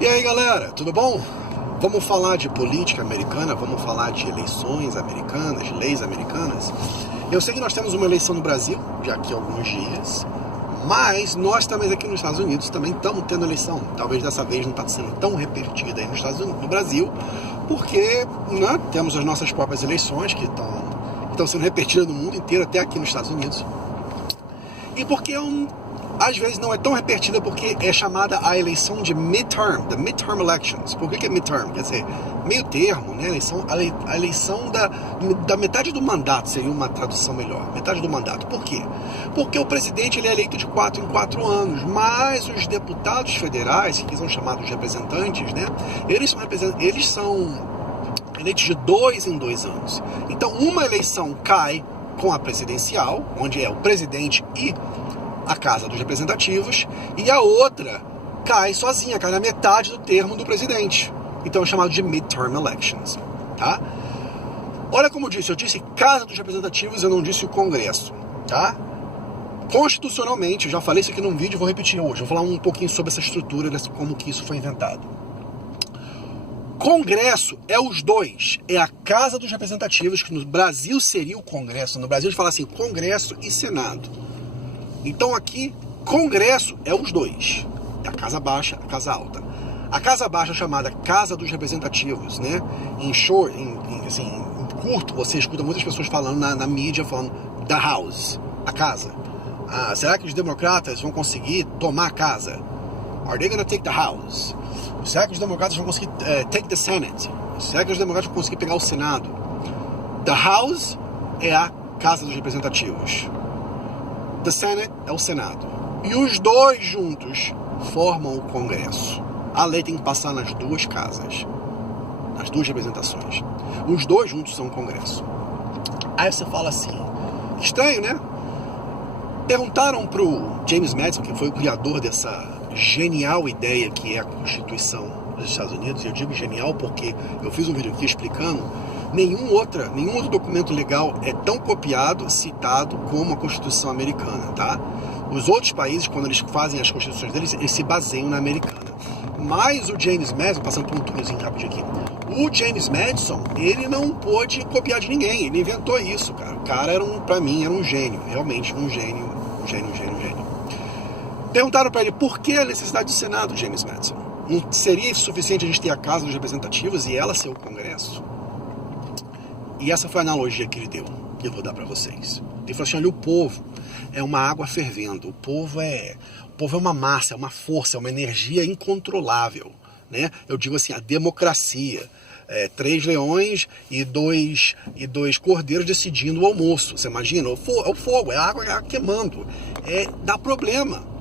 E aí galera, tudo bom? Vamos falar de política americana, vamos falar de eleições americanas, de leis americanas. Eu sei que nós temos uma eleição no Brasil, já aqui há alguns dias, mas nós também aqui nos Estados Unidos também estamos tendo eleição. Talvez dessa vez não está sendo tão repercutida aí nos Estados Unidos, no Brasil, porque temos as nossas próprias eleições que estão sendo repetidas no mundo inteiro, até aqui nos Estados Unidos. E porque às vezes não é tão repetida porque é chamada a eleição de midterm, the midterm elections. Por que é midterm? Quer dizer, meio termo, né? A eleição da metade do mandato seria uma tradução melhor. Metade do mandato. Por quê? Porque o presidente ele é eleito de 4 em 4 anos, mas os deputados federais, que são chamados representantes, né? Eles são eleitos de 2 em 2 anos. Então, uma eleição cai com a presidencial, onde é o presidente e a Casa dos Representativos, e a outra cai sozinha, cai na metade do termo do presidente. Então é chamado de midterm elections, tá? Olha como eu disse Casa dos Representativos, eu não disse o Congresso, tá? Constitucionalmente, eu já falei isso aqui num vídeo, vou repetir hoje, vou falar um pouquinho sobre essa estrutura, como que isso foi inventado. Congresso é os dois, é a Casa dos Representativos, que no Brasil seria o Congresso, no Brasil a gente fala assim, Congresso e Senado. Então aqui, Congresso é os dois, é a Casa Baixa, a Casa Alta. A Casa Baixa é chamada Casa dos Representativos, né? Em curto, você escuta muitas pessoas falando na mídia, falando da House, a Casa. Será que os democratas vão conseguir tomar a Casa? Are they gonna take the House? Será que os democratas vão conseguir take the Senate? Será que os democratas vão conseguir pegar o Senado? The House é a Casa dos Representativos. The Senate é o Senado. E os dois juntos formam o Congresso. A lei tem que passar nas duas casas, nas duas representações. Os dois juntos são o Congresso. Aí você fala assim, estranho, né? Perguntaram pro James Madison, que foi o criador dessa genial ideia que é a Constituição dos Estados Unidos, e eu digo genial porque eu fiz um vídeo aqui explicando, nenhum outro documento legal é tão copiado, citado como a Constituição americana, tá? Os outros países, quando eles fazem as constituições deles, eles se baseiam na americana. Mas o James Madison, passando por um túnelzinho rápido aqui, o James Madison, ele não pôde copiar de ninguém, ele inventou isso, cara. O cara pra mim, era um gênio, realmente um gênio. Perguntaram para ele por que a necessidade do Senado, James Madison? Não seria suficiente a gente ter a Casa dos Representativos e ela ser o Congresso? E essa foi a analogia que ele deu, que eu vou dar para vocês. Ele falou assim, olha, o povo é uma água fervendo, o povo é uma massa, é uma força, é uma energia incontrolável, né? Eu digo assim, a democracia, 3 leões e dois cordeiros decidindo o almoço, você imagina? É o fogo, é a água queimando, dá problema.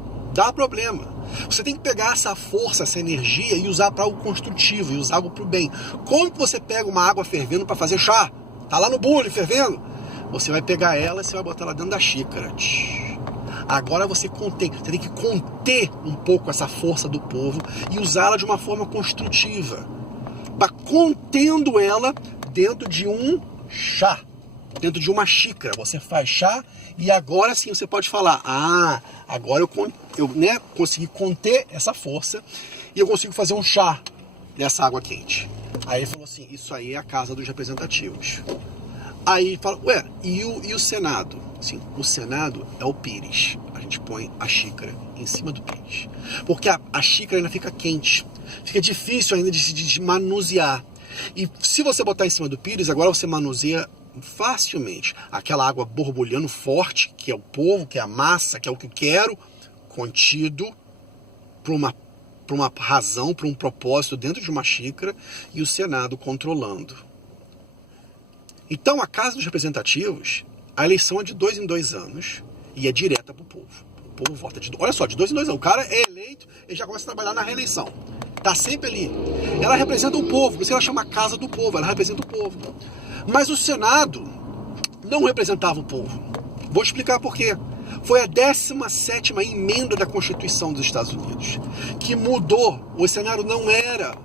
Você tem que pegar essa força, essa energia e usar para algo construtivo, e usar algo para o bem. Como que você pega uma água fervendo para fazer chá? Tá lá no bule fervendo. Você vai pegar ela e você vai botar ela dentro da xícara. Agora você tem que conter um pouco essa força do povo e usá-la de uma forma construtiva. Contendo ela dentro de um chá, dentro de uma xícara. Você faz chá e agora sim você pode falar, agora eu consegui conter essa força e eu consigo fazer um chá dessa água quente. Aí ele falou assim, isso aí é a Casa dos Representativos. Aí fala, e o Senado? Sim, o Senado é o pires. A gente põe a xícara em cima do pires. Porque a xícara ainda fica quente. Fica difícil ainda de manusear. E se você botar em cima do pires, agora você manuseia facilmente. Aquela água borbulhando forte, que é o povo, que é a massa, que é o que eu quero, contido por uma razão, por um propósito dentro de uma xícara, e o Senado controlando. Então a Casa dos Representativos, a eleição é de 2 em 2 anos e é direta para o povo. O povo vota olha só, de 2 em 2 anos. O cara é eleito e já começa a trabalhar na reeleição. Tá sempre ali. Ela representa o povo, por isso ela chama Casa do Povo, ela representa o povo. Mas o Senado não representava o povo. Vou explicar por quê. Foi a 17ª emenda da Constituição dos Estados Unidos que mudou. O Senado não era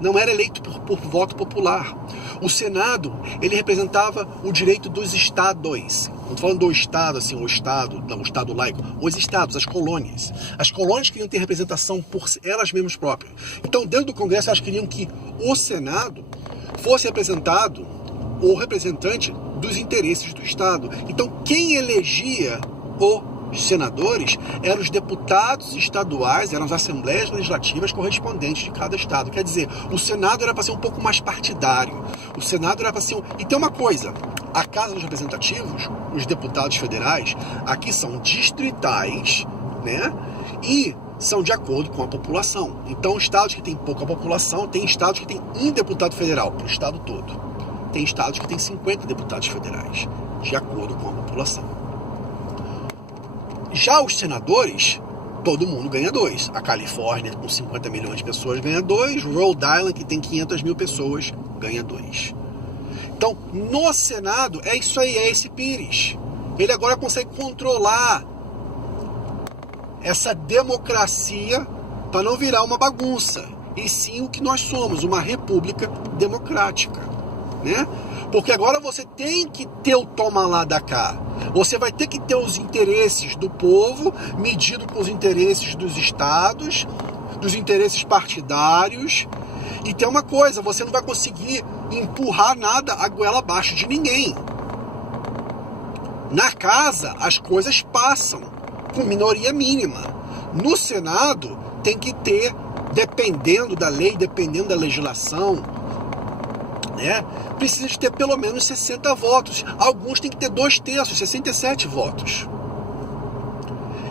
não era eleito por voto popular. O Senado, ele representava o direito dos estados. Não estou falando do Estado, assim, o Estado laico. Os estados, as colônias. As colônias queriam ter representação por elas mesmas próprias. Então, dentro do Congresso, elas queriam que o Senado fosse representado ou representante dos interesses do Estado. Então, quem elegia os senadores eram os deputados estaduais, eram as assembleias legislativas correspondentes de cada estado. Quer dizer, o Senado era para ser um pouco mais partidário. O Senado era para ser... E tem uma coisa, a Casa dos Representativos, os deputados federais, aqui são distritais, né? E são de acordo com a população. Então, estados que têm pouca população, tem estados que têm um deputado federal para o estado todo. Tem estados que têm 50 deputados federais, de acordo com a população. Já os senadores, todo mundo ganha 2. A Califórnia, com 50 milhões de pessoas, ganha 2. Rhode Island, que tem 500 mil pessoas, ganha 2. Então, no Senado, é isso aí, é esse pires. Ele agora consegue controlar essa democracia para não virar uma bagunça. E sim o que nós somos, uma república democrática, né? Porque agora você tem que ter o toma lá da cá. Você vai ter que ter os interesses do povo medido com os interesses dos estados, dos interesses partidários. E tem uma coisa, você não vai conseguir empurrar nada a goela abaixo de ninguém. Na casa, as coisas passam com minoria mínima. No Senado, tem que ter, dependendo da lei, dependendo da legislação, né, precisa de ter pelo menos 60 votos. Alguns têm que ter 2/3, 67 votos.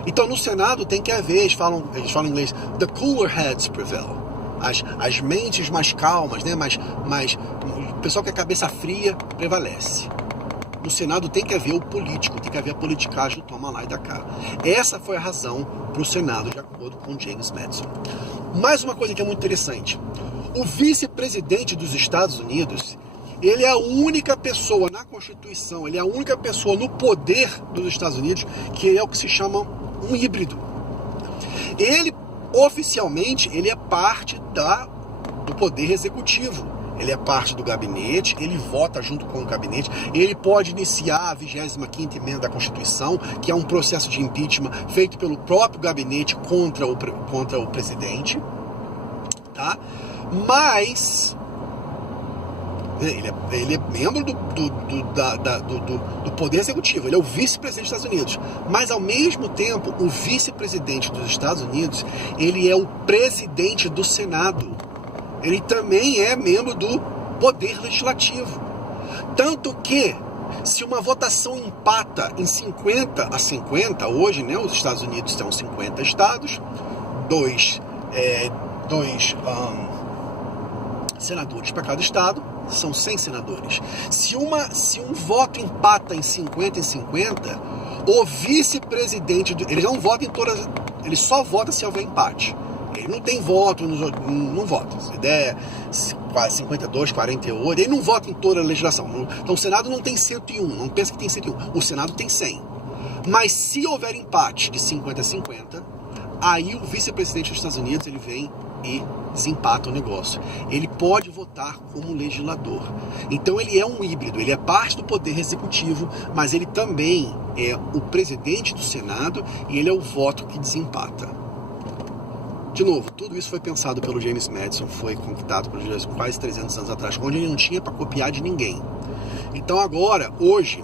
Então no Senado tem que haver, eles falam em inglês, the cooler heads prevail. As mentes mais calmas, né, o pessoal que é cabeça fria prevalece. No Senado tem que haver o político, tem que haver a politicagem do toma lá e da cá. Essa foi a razão para o Senado, de acordo com James Madison. Mais uma coisa que é muito interessante. O vice-presidente dos Estados Unidos, ele é a única pessoa na Constituição, ele é a única pessoa no poder dos Estados Unidos que é o que se chama um híbrido. Ele, oficialmente, ele é parte do poder executivo. Ele é parte do gabinete, ele vota junto com o gabinete, ele pode iniciar a 25ª emenda da Constituição, que é um processo de impeachment feito pelo próprio gabinete contra o presidente, tá? Mas ele é membro do poder executivo, ele é o vice-presidente dos Estados Unidos. Mas, ao mesmo tempo, o vice-presidente dos Estados Unidos, ele é o presidente do Senado. Ele também é membro do poder legislativo. Tanto que, se uma votação empata em 50-50, hoje, né, os Estados Unidos são 50 estados, dois senadores para cada estado, são 100 senadores. Se um voto empata em 50-50, o vice-presidente, ele não vota em todas, ele só vota se houver empate. Ele não tem voto, não vota. Se der 52, 48, ele não vota em toda a legislação. Então o Senado não tem 101, não pensa que tem 101. O Senado tem 100. Mas se houver empate de 50-50, aí o vice-presidente dos Estados Unidos, ele vem e desempata o negócio. Ele pode votar como legislador. Então ele é um híbrido, ele é parte do poder executivo, mas ele também é o presidente do Senado e ele é o voto que desempata. De novo, tudo isso foi pensado pelo James Madison, foi conquistado por Jesus quase 300 anos atrás, onde ele não tinha para copiar de ninguém. Então agora, hoje,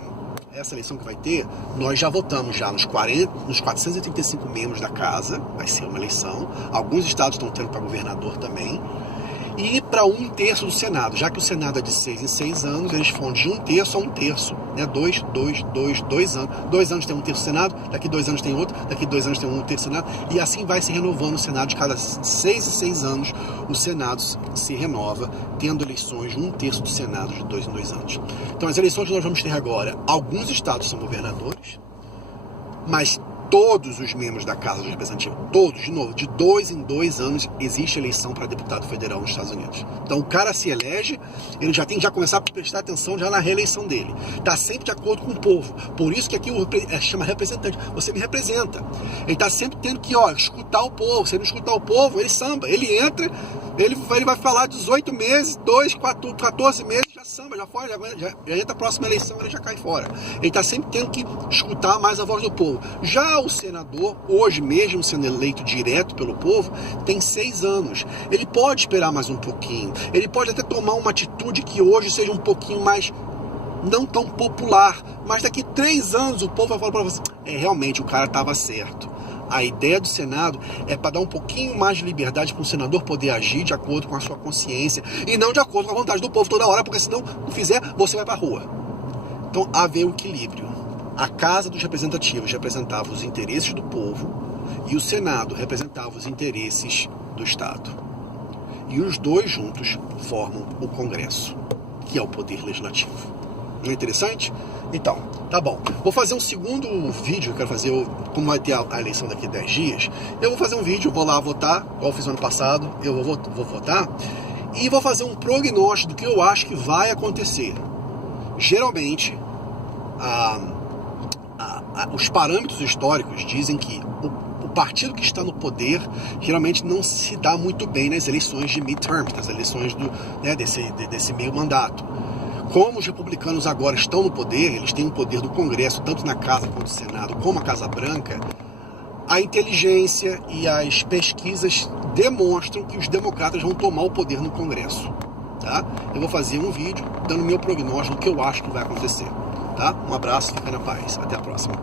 essa eleição que vai ter, nós já votamos já nos 435 membros da casa, vai ser uma eleição. Alguns estados estão tendo para governador também. E para 1/3 do Senado, já que o Senado é de 6 em 6 anos, eles vão de 1/3 a 1/3, né? 2 anos. 2 anos tem 1/3 do Senado, daqui 2 anos tem outro, daqui 2 anos tem 1/3 do Senado, e assim vai se renovando o Senado. De cada 6 em 6 anos, o Senado se renova, tendo eleições de 1/3 do Senado de 2 em 2 anos. Então as eleições que nós vamos ter agora, alguns estados são governadores, mas todos os membros da Casa dos Representantes, todos, de novo, de 2 em 2 anos existe eleição para deputado federal nos Estados Unidos. Então o cara se elege, ele já tem que começar a prestar atenção já na reeleição dele. Está sempre de acordo com o povo. Por isso que aqui chama representante. Você me representa. Ele está sempre tendo que escutar o povo. Se ele não escutar o povo, ele samba. Ele entra, ele vai falar 18 meses, 14 meses, já samba, já fora, já entra a próxima eleição, ele já cai fora. Ele está sempre tendo que escutar mais a voz do povo. Já o senador, hoje mesmo sendo eleito direto pelo povo, tem 6 anos. Ele pode esperar mais um pouquinho. Ele pode até tomar uma atitude que hoje seja um pouquinho mais não tão popular. Mas daqui 3 anos o povo vai falar para você, realmente o cara estava certo. A ideia do Senado é para dar um pouquinho mais de liberdade para o senador poder agir de acordo com a sua consciência e não de acordo com a vontade do povo toda hora, porque senão, não fizer, você vai para a rua. Então, haver um equilíbrio. A Casa dos Representativos representava os interesses do povo e o Senado representava os interesses do Estado. E os dois juntos formam o Congresso, que é o poder legislativo. Não é interessante? Então, tá bom. Vou fazer um segundo vídeo, eu quero fazer, como vai ter a eleição daqui a 10 dias, eu vou fazer um vídeo, vou lá votar, igual eu fiz ano passado, eu vou votar, e vou fazer um prognóstico do que eu acho que vai acontecer. Geralmente, os parâmetros históricos dizem que o partido que está no poder geralmente não se dá muito bem nas eleições de midterm, nas eleições desse meio mandato. Como os republicanos agora estão no poder, eles têm o poder do Congresso, tanto na Casa quanto no Senado, como a Casa Branca, a inteligência e as pesquisas demonstram que os democratas vão tomar o poder no Congresso. Tá? Eu vou fazer um vídeo dando meu prognóstico do que eu acho que vai acontecer. Tá? Um abraço, fica na paz. Até a próxima.